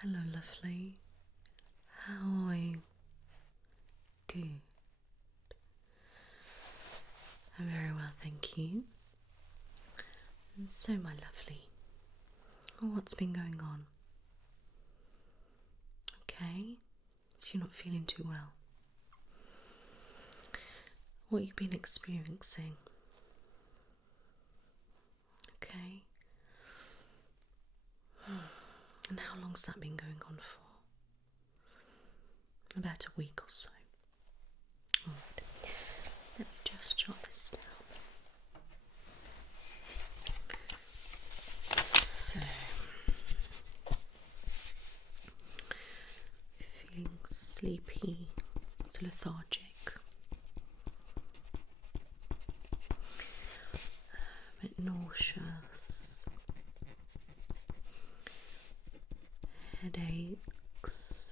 Hello, lovely. How are you? Good. I'm very well, thank you. And so, my lovely, what's been going on? Okay, so you're not feeling too well. What have you been experiencing? Okay. And how long's that been going on for? About a week or so. Alright, let me just jot this down. So, feeling sleepy, lethargic, a bit nauseous, headaches,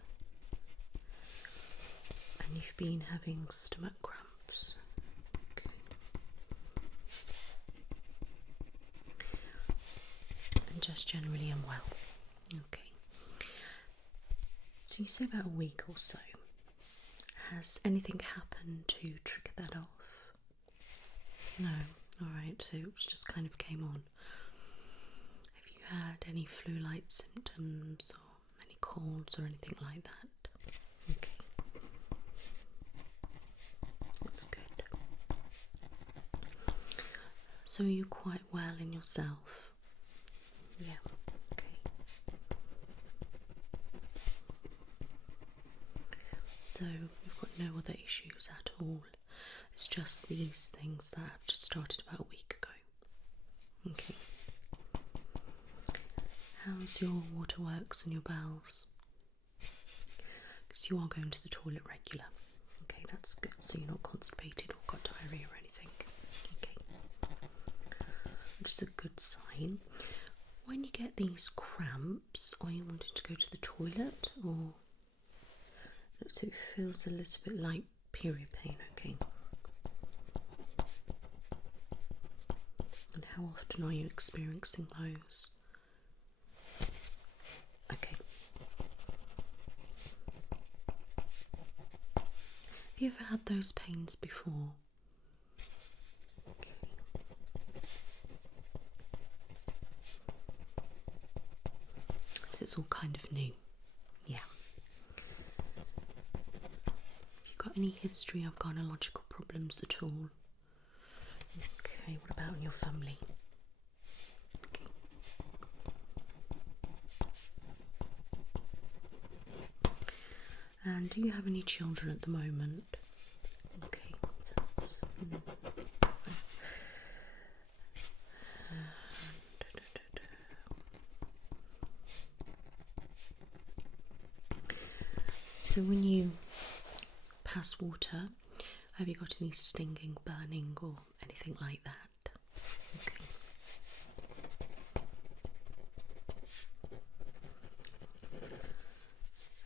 and you've been having stomach cramps. Okay. And just generally unwell. Okay. So you say about a week or so. Has anything happened to trigger that off? No. Alright, so it just kind of came on. Have you had any flu-like symptoms or any colds or anything like that? Okay. That's good. So are you quite well in yourself? Yeah. Okay. So you've got no other issues at all. It's just these things that have just started about a week ago. Okay. How's your waterworks and your bowels? Because you are going to the toilet regular. Okay, that's good. So you're not constipated or got diarrhea or anything. Okay. Which is a good sign. When you get these cramps, are you wanting to go to the toilet or? So it feels a little bit like period pain, okay? And how often are you experiencing those? Okay. Have you ever had those pains before? Okay. So it's all kind of new. Yeah. Have you got any history of gynecological problems at all? Okay, what about in your family? Okay. And do you have any children at the moment? Okay. So when you pass water, have you got any stinging, burning or anything like that? Okay.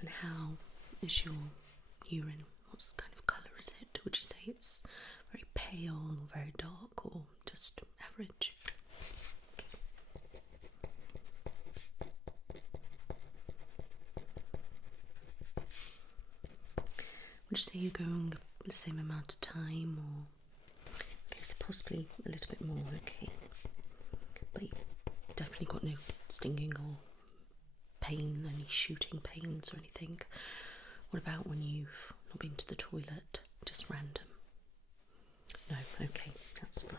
And how is your urine? What kind of colour is it? Would you say it's very pale or very dark or just average? Okay. Would you say you're going the same amount of time or? Okay, so possibly a little bit more, okay. But you definitely got no stinging or pain, any shooting pains or anything. What about when you've not been to the toilet? Just random? No, okay, that's fine.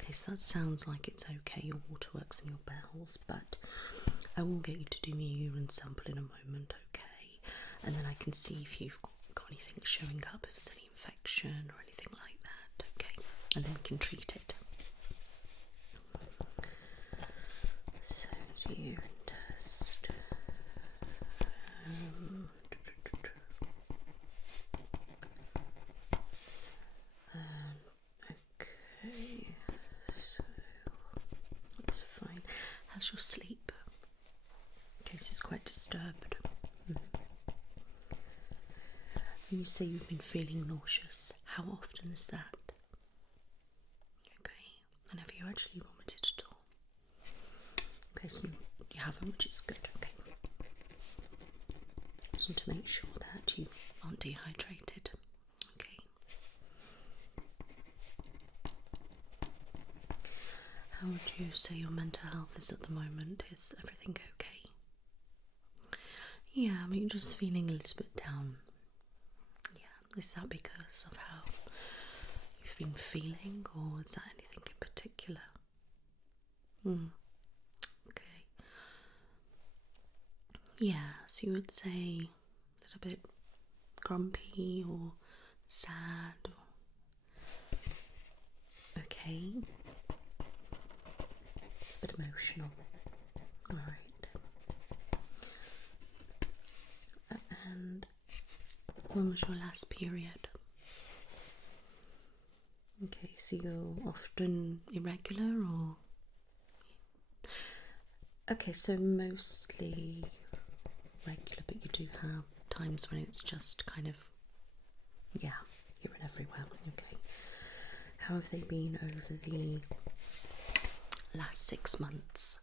Okay, so that sounds like it's okay, your waterworks and your bowels, but I will get you to do me a urine sample in a moment, okay? And then I can see if you've got anything showing up, if there's any infection or anything like that, okay? And then we can treat it. So, urine test. Okay, so that's fine. How's your sleep? Okay, so it's quite disturbed. You say you've been feeling nauseous. How often is that? Okay. And have you actually vomited at all? Okay, so you haven't, which is good. Okay. Just want to make sure that you aren't dehydrated. Okay. How would you say your mental health is at the moment? Is everything okay? Yeah, I mean, just feeling a little bit down. Yeah, is that because of how you've been feeling, or is that anything in particular? Okay. Yeah, so you would say a little bit grumpy or sad or okay. A bit emotional. Alright. And when was your last period? Okay, so you're often irregular or? Okay, so mostly regular, but you do have times when it's just kind of, yeah, here and everywhere. Okay. How have they been over the last 6 months?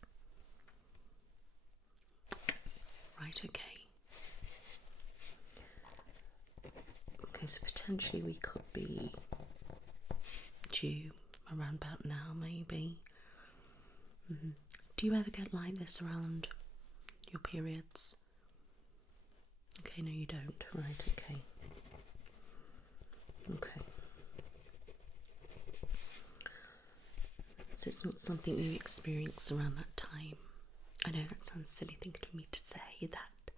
Right, okay. Okay, so potentially we could be due around about now, maybe. Do you ever get like this around your periods? Okay, no you don't. Right, okay. Okay. So it's not something you experience around that time. I know that sounds silly thing for me to say, that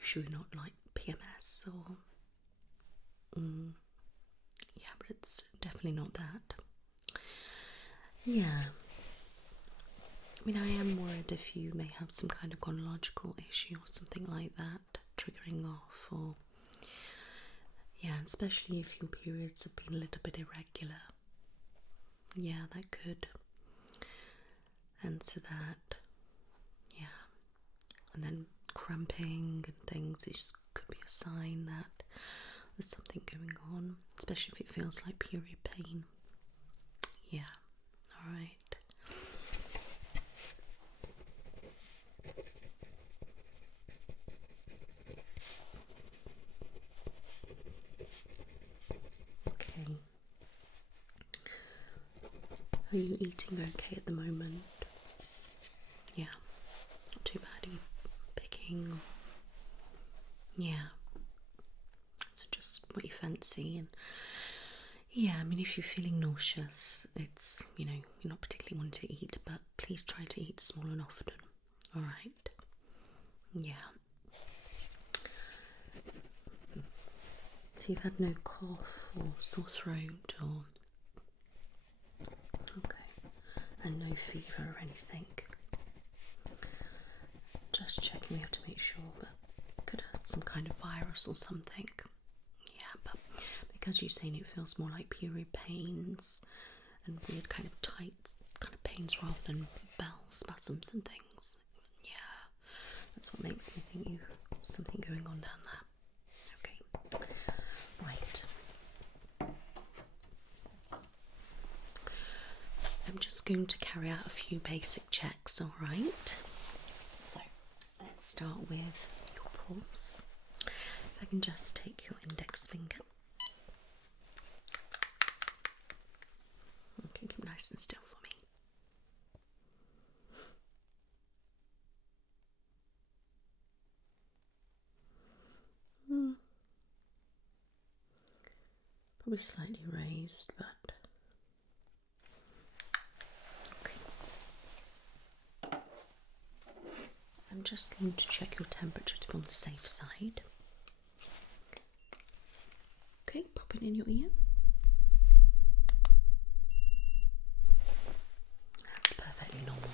usually not like PMS or yeah, but it's definitely not that. Yeah. I mean, I am worried if you may have some kind of chronological issue or something like that triggering off, or yeah, especially if your periods have been a little bit irregular. Yeah, that could answer that. Yeah. And then cramping and things, it could be a sign that there's something going on, especially if it feels like period pain. Yeah, alright. Okay. Are you eating okay at the moment? Yeah, not too bad. Are you picking? Yeah. So just what you fancy. And yeah, I mean, if you're feeling nauseous, it's, you're not particularly wanting to eat, but please try to eat small and often. Alright. Yeah. So you've had no cough or sore throat or... Okay. And no fever or anything? Just checking, we have to make sure, but could have some kind of virus or something. Yeah, but because you're saying it feels more like period pains and weird kind of tight kind of pains rather than bowel spasms and things. Yeah, that's what makes me think you've something going on down there. Okay, right. I'm just going to carry out a few basic checks, alright? So, let's start with your pulse. If I can just take your index finger. Okay, keep nice and still for me. Probably slightly raised, but okay. I'm just going to check your temperature to be on the safe side. Okay, pop it in your ear. That's perfectly normal.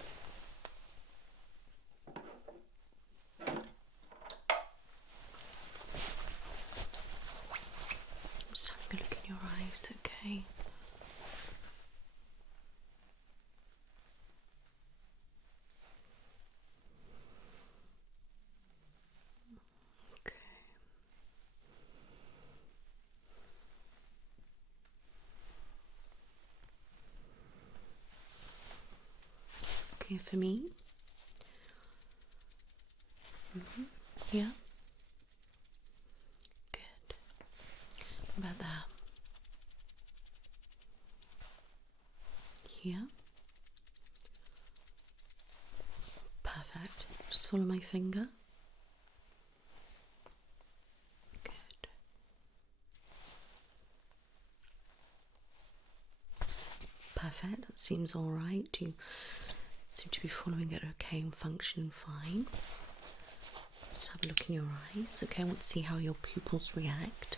Just having a look in your eyes, okay? Okay. here for me. Yeah. Good. What about that? Here. Perfect. Just follow my finger. Good. Perfect. That seems all right. You seem to be following it okay and functioning fine. Just have a look in your eyes. Okay, I want to see how your pupils react.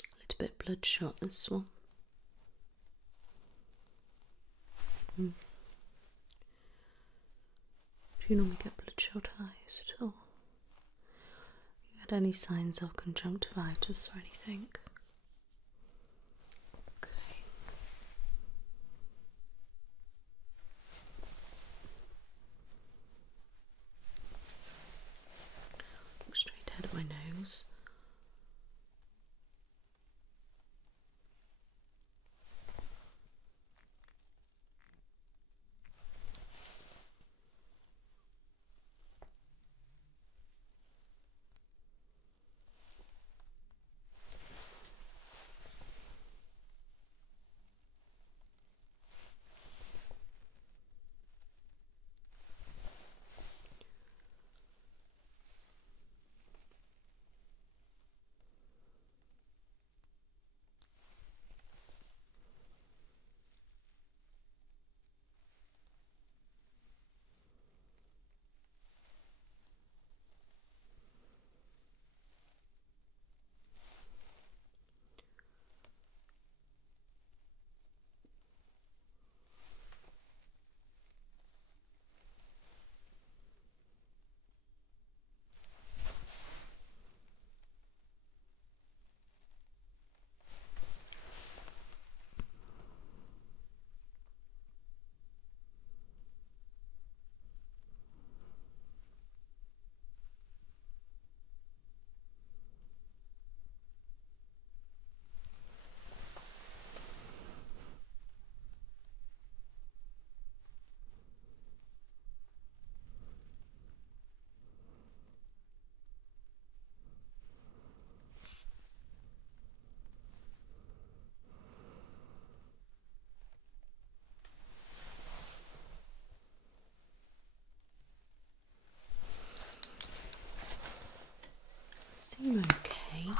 A little bit bloodshot, this one. Do you normally get bloodshot eyes at all? You had any signs of conjunctivitis or anything? Okay. Look straight ahead at my nose. Seem okay.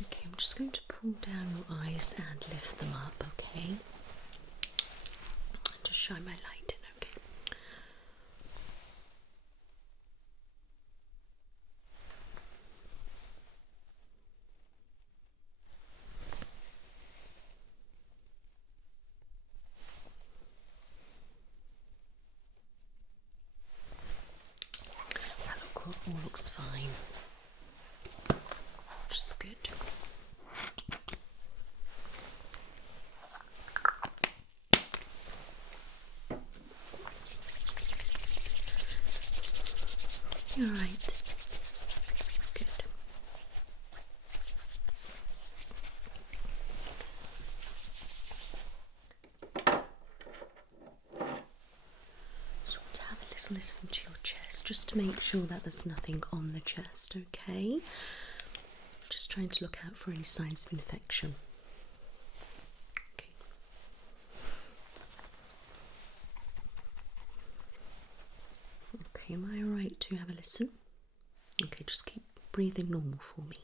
Okay, I'm just going to pull down your eyes and lift them up, okay? Just shine my light in, okay? That all looks fine, which is good. You're right. Good. So to have a little listen to your chest, just to make sure that there's nothing on the chest, okay? Just trying to look out for any signs of infection. Okay. Okay, am I alright to have a listen? Okay, just keep breathing normal for me.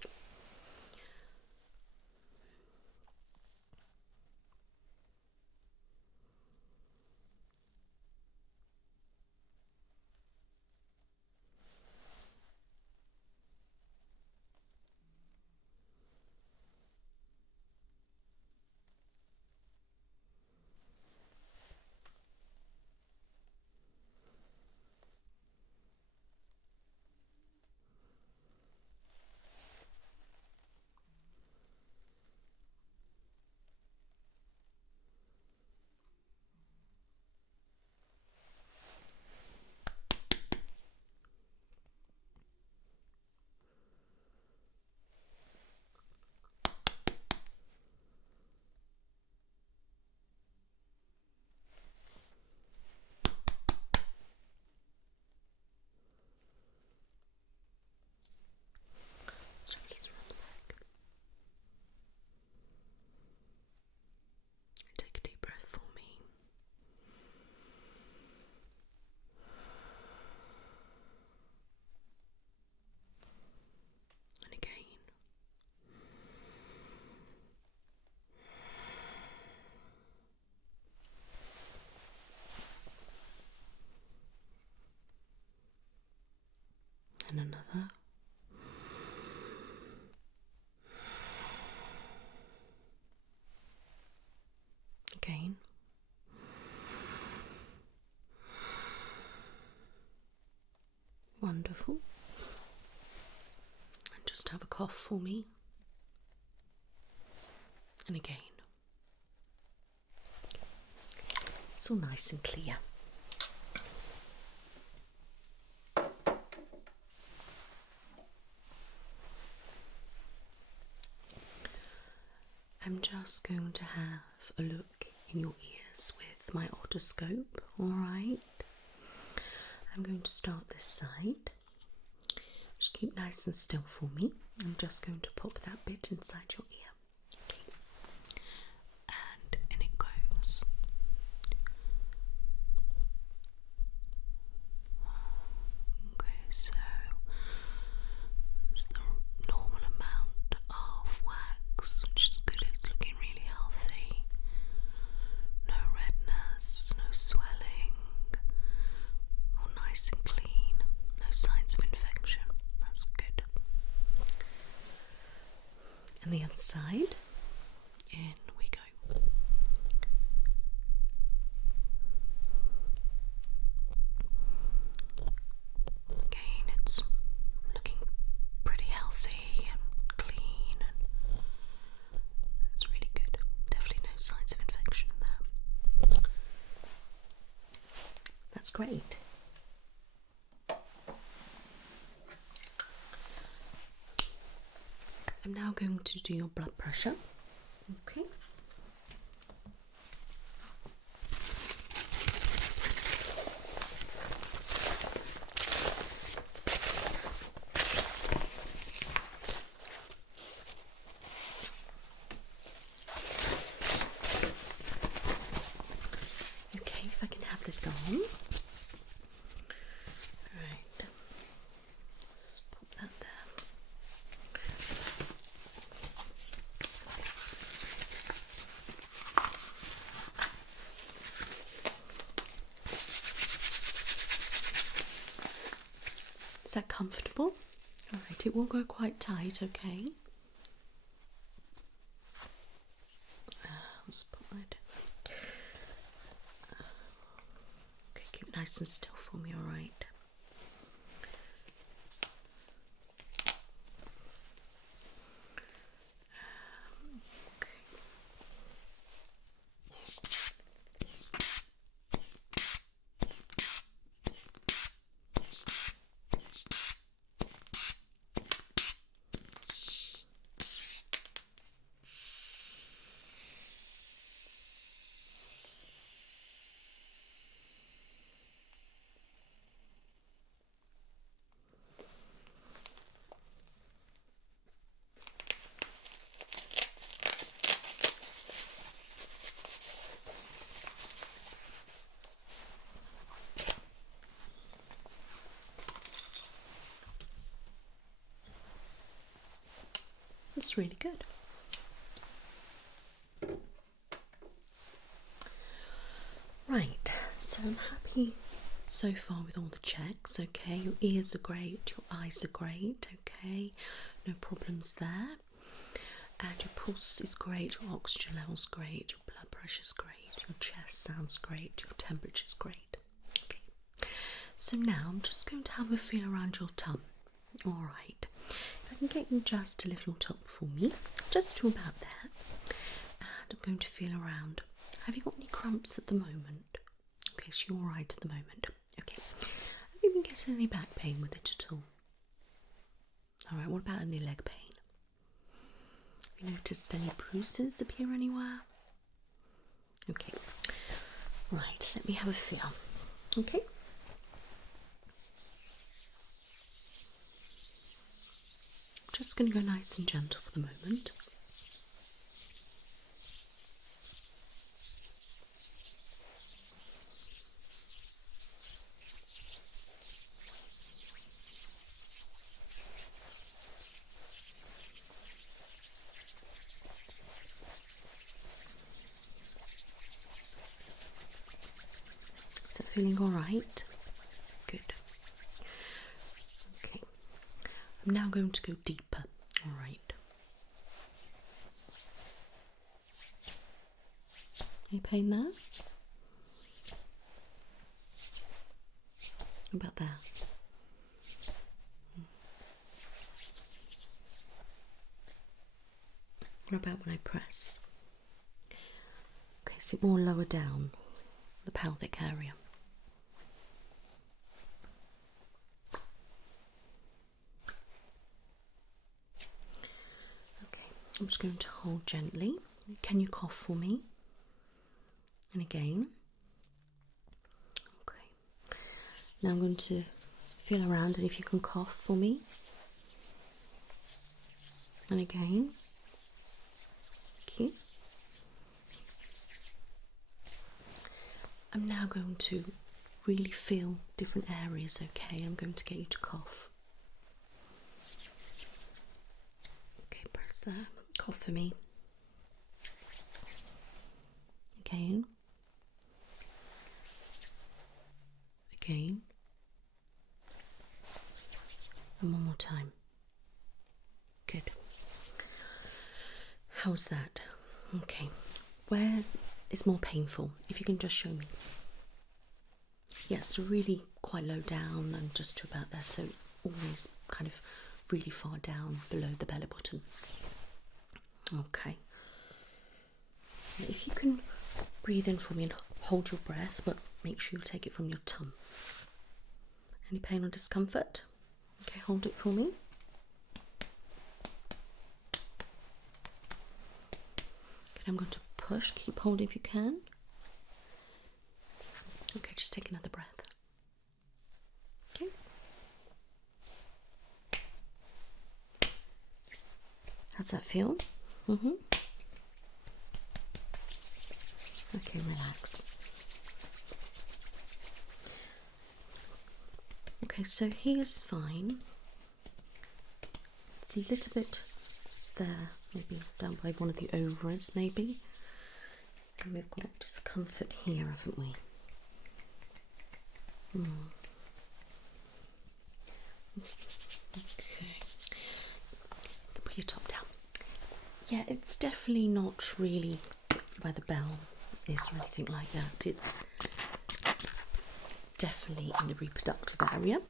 Another. Again. Wonderful. And just have a cough for me. And again. It's all nice and clear. I'm just going to have a look in your ears with my otoscope, alright? I'm going to start this side. Just keep nice and still for me. I'm just going to pop that bit inside your ear. Okay. And in it goes. Okay, so it's the normal amount of wax, which is good. It's looking really healthy. No redness, no swelling. All nice and clean. No signs of infection. That's good. And the other side. In we go. Again, it's looking pretty healthy and clean, and it's really good. Definitely no signs of infection in there. That's great. I'm now going to do your blood pressure. Okay. Okay, if I can have this on. Right. Let's pop that there. Is that comfortable? Alright, it will go quite tight, okay? Let's put that. Okay, keep nice and still for me, alright? That's really good. Right, so I'm happy so far with all the checks, okay? Your ears are great, your eyes are great, okay? No problems there. And your pulse is great, your oxygen level's great, your blood pressure's great, your chest sounds great, your temperature's great. Okay. So now I'm just going to have a feel around your tongue. Alright. If I can get you just a little top for me, just to about there. And I'm going to feel around. Have you got any cramps at the moment? Okay, so you're alright at the moment. Okay. Have you been getting any back pain with it at all? Alright, what about any leg pain? Have you noticed any bruises appear anywhere? Okay. Right, let me have a feel. Okay. Just going to go nice and gentle for the moment. Is that feeling all right? Good. Okay. I'm now going to go deeper. All right. Any pain there? About there? What about when I press? Okay, is it more lower down, the pelvic area? Okay, I'm just going to hold gently. Can you cough for me? And again. Okay. Now I'm going to feel around, and if you can cough for me. And again. Thank you. I'm now going to really feel different areas, okay? I'm going to get you to cough. Okay, press there. Cough for me. Again. Again. And one more time. Good. How's that? Okay. Where is more painful? If you can just show me. Yes, really quite low down and just to about there, so always kind of really far down below the belly button. Okay. If you can breathe in for me and hold your breath, but make sure you take it from your tongue. Any pain or discomfort? Okay, hold it for me. Okay, I'm going to push, keep holding if you can. Okay, just take another breath. Okay. How's that feel? Okay, relax. Okay, so here's fine. It's a little bit there, maybe down by one of the ovaries, maybe. And we've got discomfort here, haven't we? Okay. Put your top down. Yeah, it's definitely not really where the bell is or anything like that. It's definitely in the reproductive area.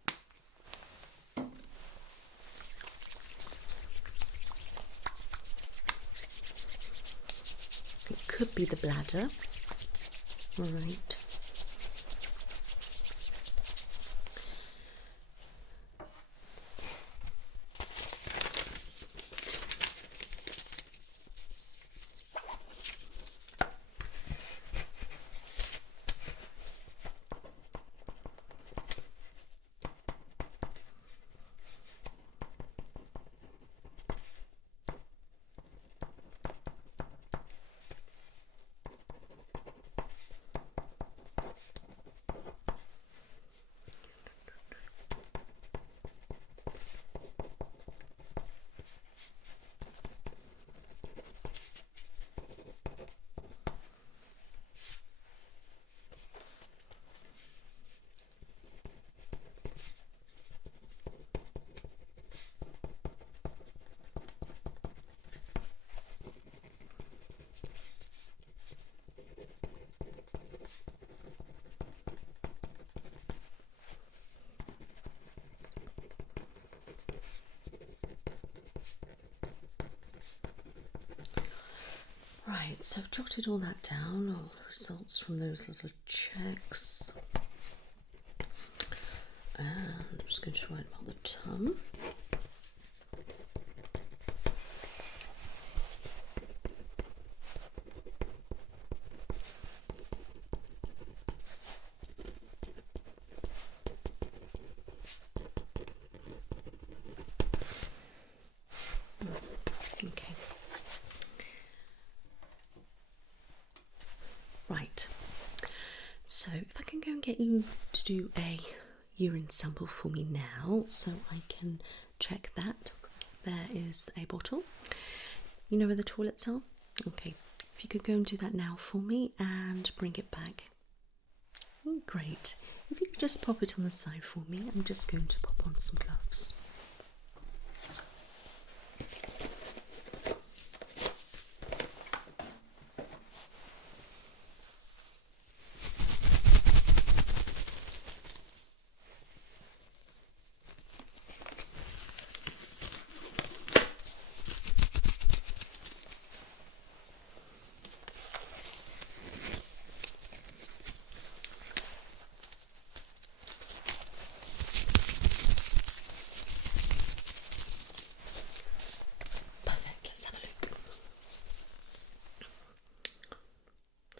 It could be the bladder. All right. Right, so I've jotted all that down, all the results from those little checks. And I'm just going to write about the tongue. Okay. Right, so if I can go and get you to do a urine sample for me now, so I can check that. There is a bottle. You know where the toilets are? Okay, if you could go and do that now for me and bring it back. Great. If you could just pop it on the side for me, I'm just going to pop on some gloves.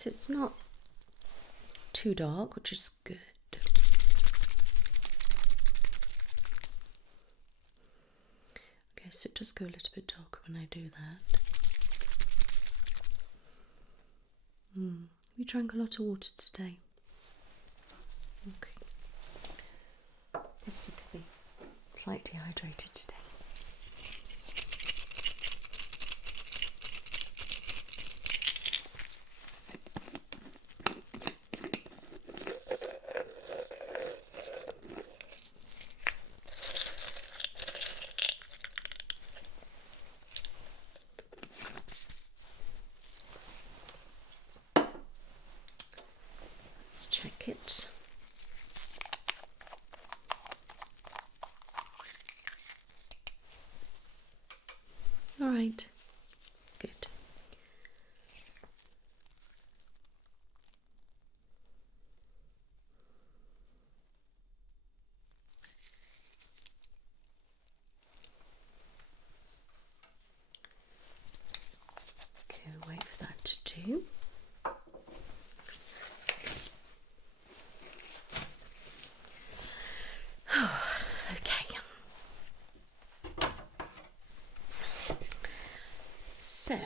So it's not too dark, which is good. Okay, so it does go a little bit darker when I do that. You drank a lot of water today. Okay. Must be slightly dehydrated today. Let's check it. All right, good. Okay, we'll wait for that to do. Okay. So,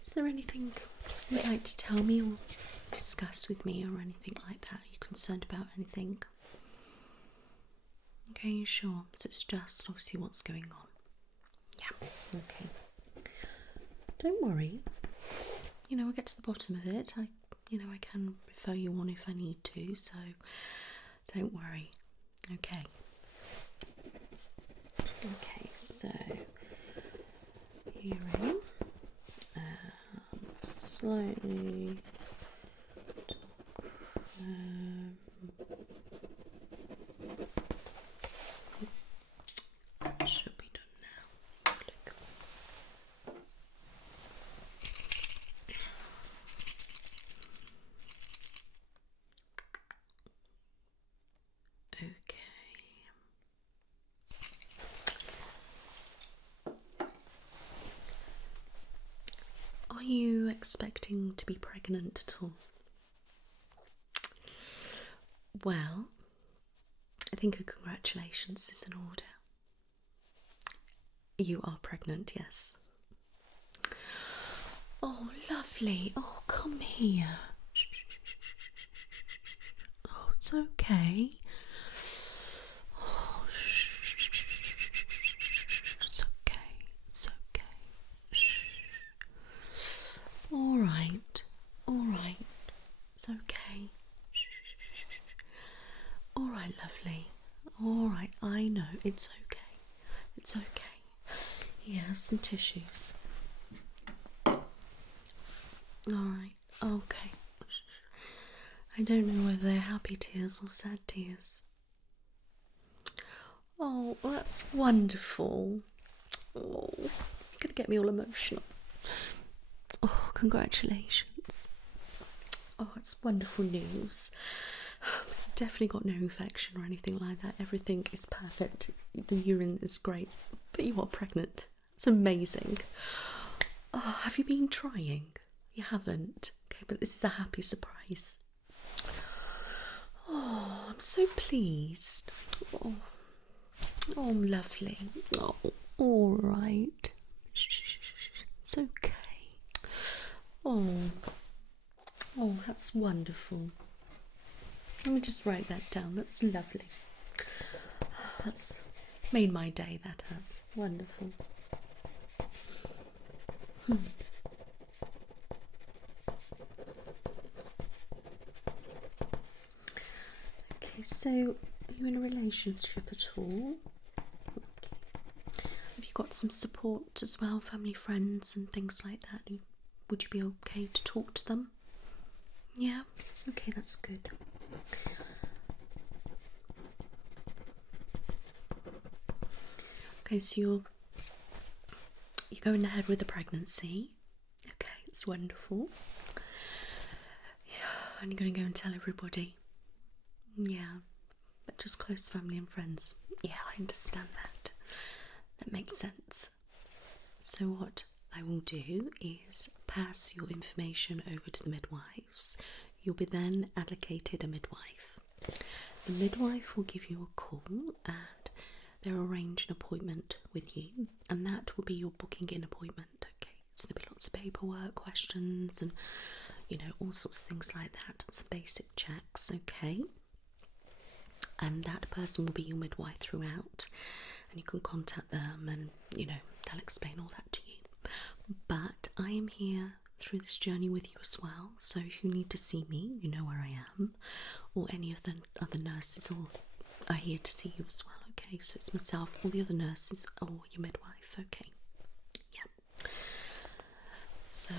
is there anything you'd like to tell me or discuss with me or anything like that? Are you concerned about anything? Okay, you sure? So it's just obviously what's going on. Yeah, okay. Don't worry. You know, I'll get to the bottom of it. I can refer you on if I need to, so don't worry. Okay. Okay, so urine, slightly that should be done now. Look. Okay. Are you expecting to be pregnant at all? Well, I think a congratulations is in order. You are pregnant, yes. Oh, lovely. Oh, come here. Oh, it's okay. Oh, it's okay. It's okay. All right. All right. It's okay. All right, lovely. All right, I know. It's okay. It's okay. Yeah, some tissues. All right. Okay. I don't know whether they're happy tears or sad tears. Oh, well, that's wonderful. Oh, you're gonna get me all emotional. Oh, congratulations. Oh, it's wonderful news. Definitely got no infection or anything like that. Everything is perfect. The urine is great. But you are pregnant. It's amazing. Oh, have you been trying? You haven't? Okay, but this is a happy surprise. Oh, I'm so pleased. Oh, lovely. Oh, all right. It's okay. Oh, that's wonderful. Let me just write that down. That's lovely. That's made my day, that has. Wonderful. Okay, so are you in a relationship at all? Okay. Have you got some support as well, family, friends and things like that? Would you be okay to talk to them? Yeah? Okay, that's good. Okay, so you're going ahead with the pregnancy. Okay, it's wonderful. Yeah, and you're going to go and tell everybody. Yeah, but just close family and friends. Yeah, I understand that. That makes sense. So what I will do is pass your information over to the midwives. You'll be then allocated a midwife. The midwife will give you a call and they'll arrange an appointment with you, and that will be your booking in appointment. Okay, so there'll be lots of paperwork, questions, and all sorts of things like that, and some basic checks. Okay, and that person will be your midwife throughout, and you can contact them, and they'll explain all that to you. But I am here through this journey with you as well, so if you need to see me, you know where I am, or any of the other nurses are here to see you as well. Okay, so it's myself, all the other nurses, or your midwife. Okay, yeah. So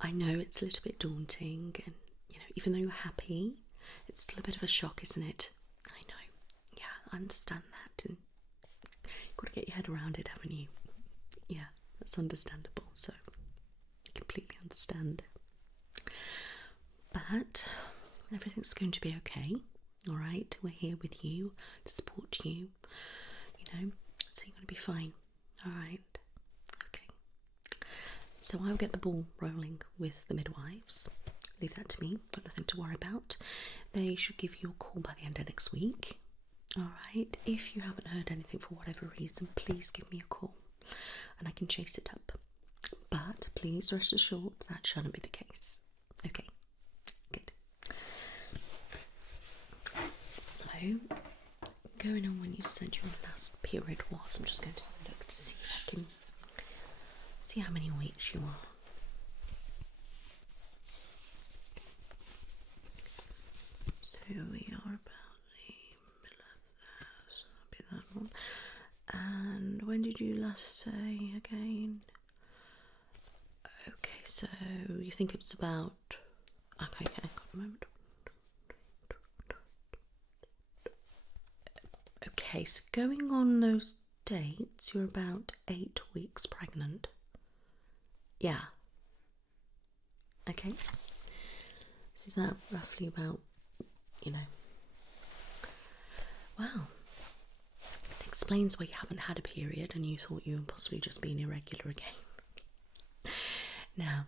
I know it's a little bit daunting, and even though you're happy, it's still a bit of a shock, isn't it? I know. Yeah, I understand that, and you've got to get your head around it, haven't you? Yeah, that's understandable. So I completely understand. But everything's going to be okay. All right, we're here with you to support you. So you're going to be fine. All right. Okay. So I'll get the ball rolling with the midwives. Leave that to me. Got nothing to worry about. They should give you a call by the end of next week. All right. If you haven't heard anything for whatever reason, please give me a call, and I can chase it up. But please rest assured that shouldn't be the case. Okay. Good. So, going on when you said your last period was, I'm just going to have a look to see if I can see how many weeks you are. So we are about the middle of that, so that'll be that one. And when did you last say again? Okay, so you think it's about... Okay, hang on a moment. Okay, so going on those dates, you're about 8 weeks pregnant. Yeah. Okay. So is that roughly about, Wow. It explains why you haven't had a period and you thought you were possibly just being irregular again. Now,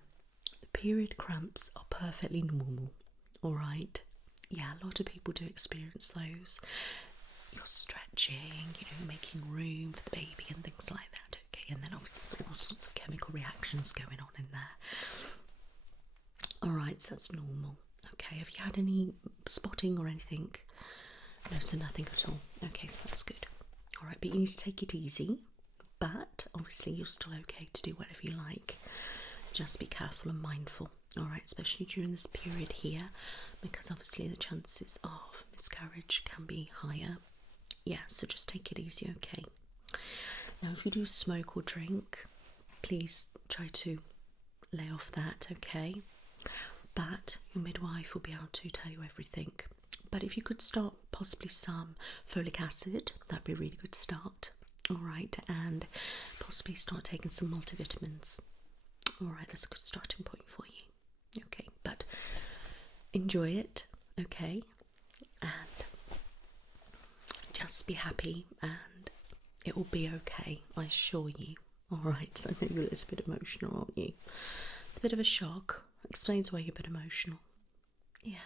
the period cramps are perfectly normal, alright? Yeah, a lot of people do experience those. You're stretching, making room for the baby and things like that, okay? And then obviously there's all sorts of chemical reactions going on in there. Alright, so that's normal. Okay, have you had any spotting or anything? No, so nothing at all. Okay, so that's good. Alright, but you need to take it easy. But obviously you're still okay to do whatever you like. Just be careful and mindful. Alright, especially during this period here, because obviously the chances of miscarriage can be higher. Yeah, so just take it easy, okay? Now, if you do smoke or drink, please try to lay off that, okay? But your midwife will be able to tell you everything. But if you could start possibly some folic acid, that'd be a really good start. Alright, and possibly start taking some multivitamins. Alright, that's a good starting point for you. Okay, but enjoy it, okay? And just be happy and it will be okay, I assure you. Alright, so I know you're a little bit emotional, aren't you? It's a bit of a shock. Explains why you're a bit emotional. Yeah,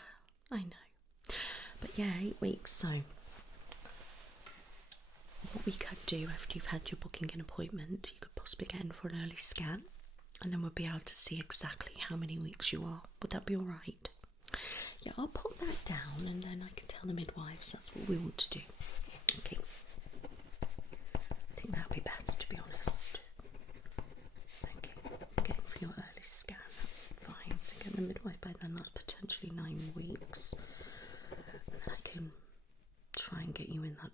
I know. But yeah, 8 weeks, so what we could do after you've had your booking and appointment, you could possibly get in for an early scan, and then we'll be able to see exactly how many weeks you are. Would that be alright? Yeah, I'll pop that down and then I can tell the midwives that's what we want to do. Okay. I think that'll be best, to be honest. Okay, going for your early scan, that's fine. So get the midwife by then, that's potentially 9 weeks. And then I can try and get you in that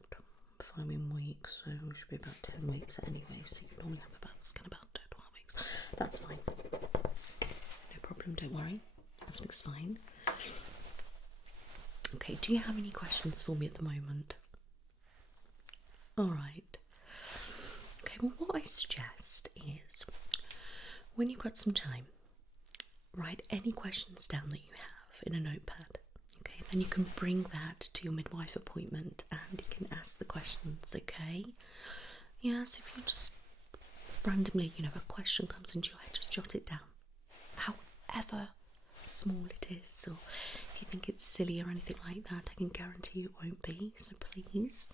following week, so we should be about 10 weeks anyway, so you normally have about scan about 12 weeks. That's fine. No problem, don't worry. Everything's fine. Okay, do you have any questions for me at the moment? Alright. Okay, well what I suggest is, when you've got some time, write any questions down that you have in a notepad. Okay, then you can bring that to your midwife appointment and you can ask the questions, okay? Yeah, so if you just randomly, you know, a question comes into your head, just jot it down. However small it is, or if you think it's silly or anything like that, I can guarantee you it won't be. So please,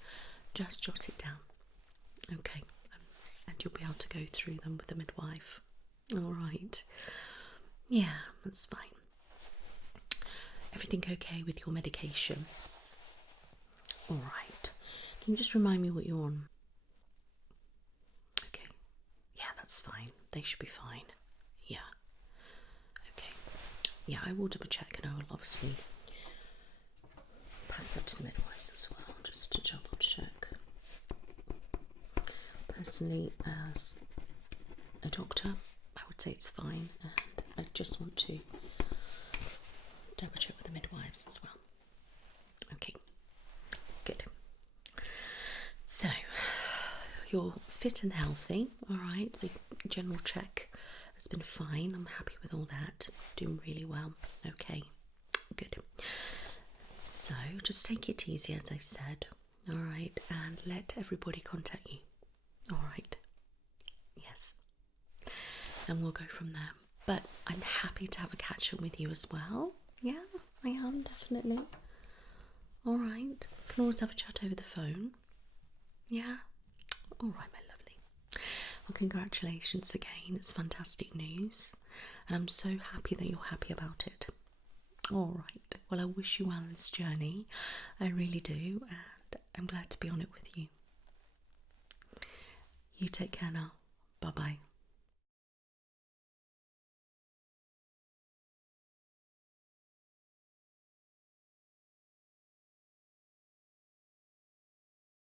just jot it down. Okay, and you'll be able to go through them with the midwife. All right. Yeah, that's fine. Everything okay with your medication? All right. Can you just remind me what you're on? Okay. Yeah, that's fine. They should be fine. Yeah. Okay. Yeah, I will double check, and I will obviously pass that to the midwives as well, just to double check. Personally, as a doctor, I would say it's fine, and I just want to double check with the midwives as well. Okay, good. So, you're fit and healthy, alright? The general check has been fine. I'm happy with all that. Doing really well. Okay, good. So, just take it easy, as I said, alright? And let everybody contact you, alright? Yes. And we'll go from there. But I'm happy to have a catch up with you as well. Yeah, I am, definitely. Alright. Can always have a chat over the phone. Yeah? Alright, my lovely. Well, congratulations again. It's fantastic news. And I'm so happy that you're happy about it. Alright. Well, I wish you well in this journey. I really do. And I'm glad to be on it with you. You take care now. Bye-bye.